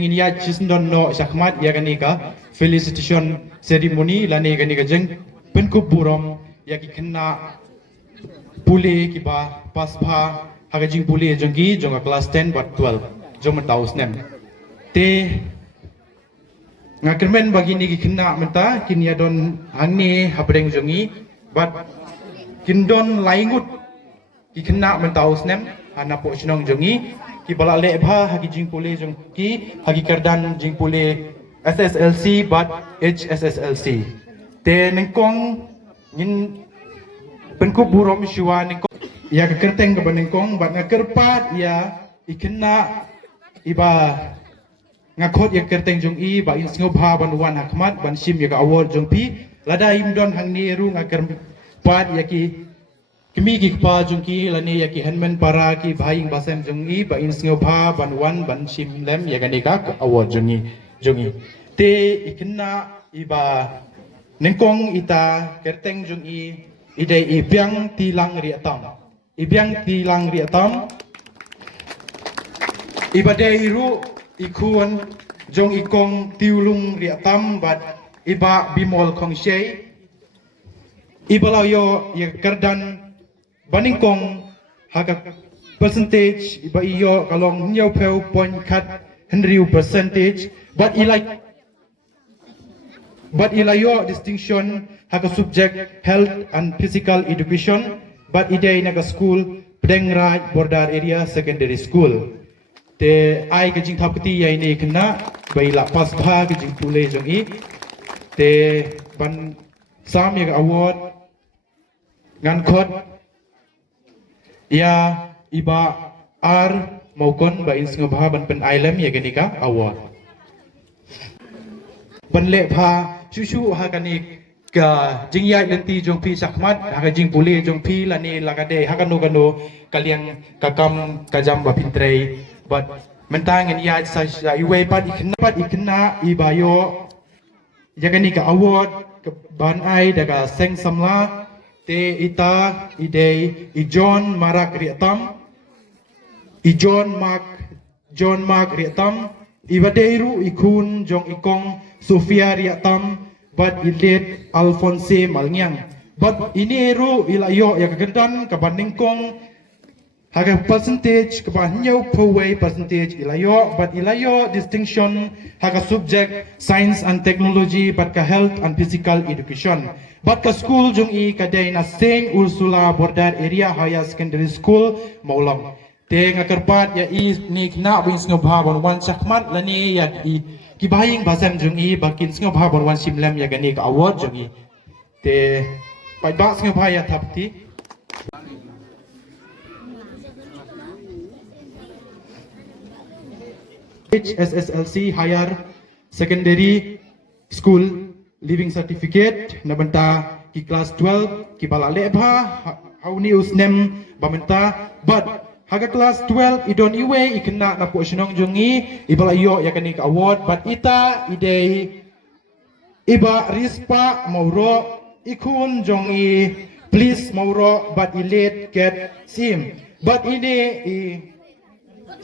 ingin ya cisndon no syakmat ya kanika felicitation ceremony lani kanika jeng penkup burom ya ki kena pule ki ba paspa haga jing pule jengki jonga kelas 10 bat 12 jong mentaus nem te ngakermen bagi ni ki kena menta kin ya don angne habreng jongi bat kindon laingut ki kena mentaus nem ana po chnong jongi ki bala lebha hagi jing pule jong ki hagi kerdan jing pule SSLC but HSSLC te nengkong nin penkup burom syua nengkong ya kekerteng ke nengkong bat ngakerpat ya ikena iba ngakot ya kerteng jong i ba insngobha banwan hakmat ban sim ya award jong pi lada imdon hang ni ru ngakerpat ya ki kimi ki pa jungki lani ya ki henmen para ki bhaing basem jungi ba insngo bha banwan ban sim lem ya gani ka award jungi te ikna iba nengkong ita kerteng jungi ide ibyang tilang riatam iba deiru ikun jong ikong tiulung riatam bat iba bimol khongshei ibalaw yo ya kerdan baningkong haga percentage iba iyo kalong nyau peu point cut 100 percentage but ilayo distinction haga subject health and physical education but idai naga school Pengraj Bordar area secondary school te ai ke jing thapti yai ni kena baila pas bha ke jing pule jong i te ban sam ya award ngan khot ya iba ar maukon ba insngo bha ban pen ailem ya genika award ban le pha chu ha kanik ka jingya lenti jong pi sakmat ha jing pule jong pi lani lagade ha kanu kaliang kakam kajam ba pintrei but mentang en ya sa iwe pat ikna ibayo ya genika award ban ai daga seng samla te ita idei ijon marak riatam ijon mak riatam ibadeiru ikun jong ikong Sofia riatam bat ilet Alfonse malngyang bat ini ru ilayo ya kegendan kabandingkong haga percentage kabanyau peway percentage ilayo but ilayo distinction haga subject science and technology but ka health and physical education but ka school jung i kadai na Saint Ursula Bordar area higher secondary school maulam te ngakarpat ya i ni na wins ngobha bon wan chakmat lani ya i kibaying basam jung i bakin ngobha bon wan simlam ya gani ka award jung i te pai ba ngobha ya thapti HSSLC higher secondary school living certificate nabanta ki class 12 ki bala lebha hauni usnem bamenta but haga class 12 idon iwe ikena na po sinong jungi ibala yo yakani ka award but ita idei iba rispa mauro ikun jongi please mauro but ilet get sim but ini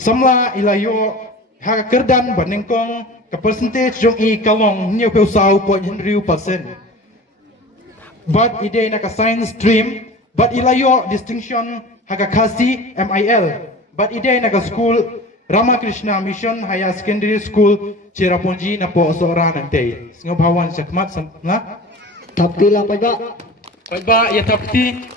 samla ilayo haga kerdan banengkong ka percentage jong i kalong niyo pe usau 0.100% but ide na ka science stream but ilayo distinction haga kasi MIL but ide na ka school Ramakrishna Mission Higher Secondary School Cheraponji na po sora nagtay ngobawan sakmat na tapti la pagba ya tapti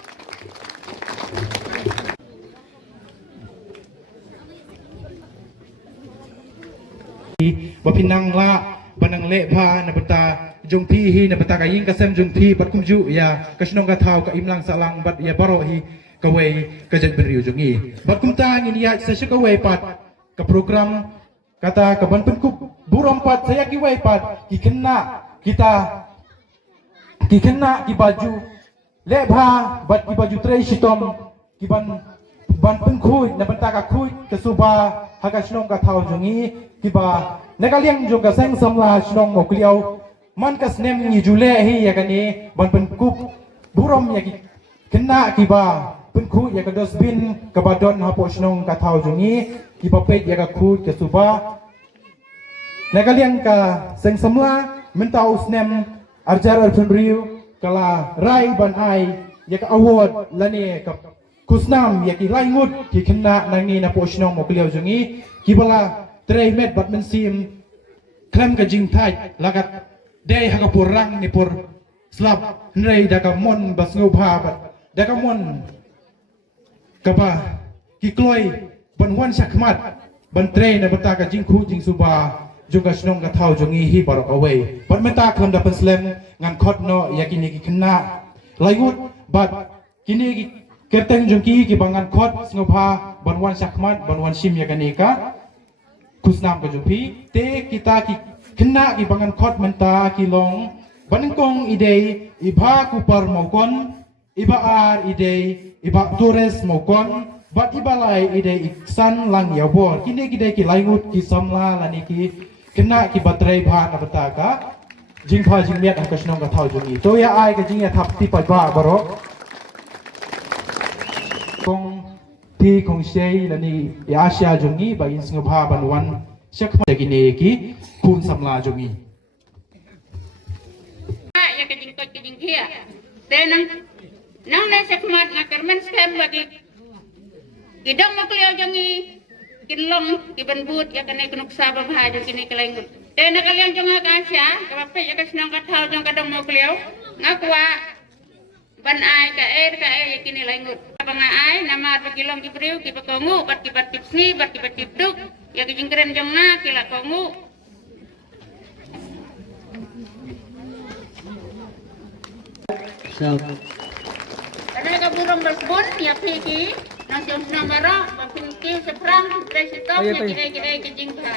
bapinang la banang le pha na bata jong pi hi na bata kaying kasem jong pi pat kumju ya kasnong ka thau ka imlang salang bat ya baro hi kawai ka jet beriu jong i bat kumta ngin ya sa kawai pat ka program kata ka ban penkup burom pat saya ki wai pat ki kena ki baju le pha bat ki baju trei sitom ki ban penkhui na bata ka khui ka suba haga snong ka thau jong i kiba nakaliang juga seng samla snong mokliau man kas nem ni jule hi ya kani ban pen kup burom ya ki kena kiba pun ku ya ka dosbin ka badon ha po snong ka thau jungi ki papet ya ka khu ke suba na kalian ka seng samla mentau snem arjar alfenriu kala rai ban ai ya ka award lani ka kusnam ya ki laingut ki kena nangi na po snong mo kliau jungi ki bala trei met bat men sim klem ka jing thai lagat dei ha ka purang ni pur slap nrei da ka mon bas ngau bha bat da ka mon kapa ki kloi ban wan sakmat ban trei na bata ka jing khu jing suba juga snong ka thau jongi hi barok away ban meta klam da penslem ngan khot no yakini ki kena laingut bat kini ki kerteng jongki ki bangan khot sngoba ban wan sakmat ban wan sim yakani ka kusnam ka jongpi te kita ki kena ki bangan khot menta ki long banengkong idei iba kupar mokon iba ar idei iba tores mokon bat ibalai idei iksan lang yabor kini kidei ki laingut ki samla lani ki kena ki batrai bha na bataka jingpha jingmiat akasnong ka thau jungi to ya ai ka jingya thap ti pa ba baro kong ti kong sei lani ya asia jungi ba in singa bha banwan shakma gine ki kun samla jungi ya ka jing kot jing kia denang nang na shakmat ngakarmen scam bagi kidang makleo jungi kinlong iban but ya kanai kunuk sabab hajo kini kelengut na kalian jonga kasya kapape ya kasnang kathau jong kadang mo kleo ngakwa ban ai ka ya kini lengut panga ai nama pa kilong kibriu ki pakongu bat tipsi bat tipduk ya kijingkren jonga kila kongu karena ka burung berbun ya piki nasi senang barang, bapin kiu seprang, presito, kira-kira kejingka.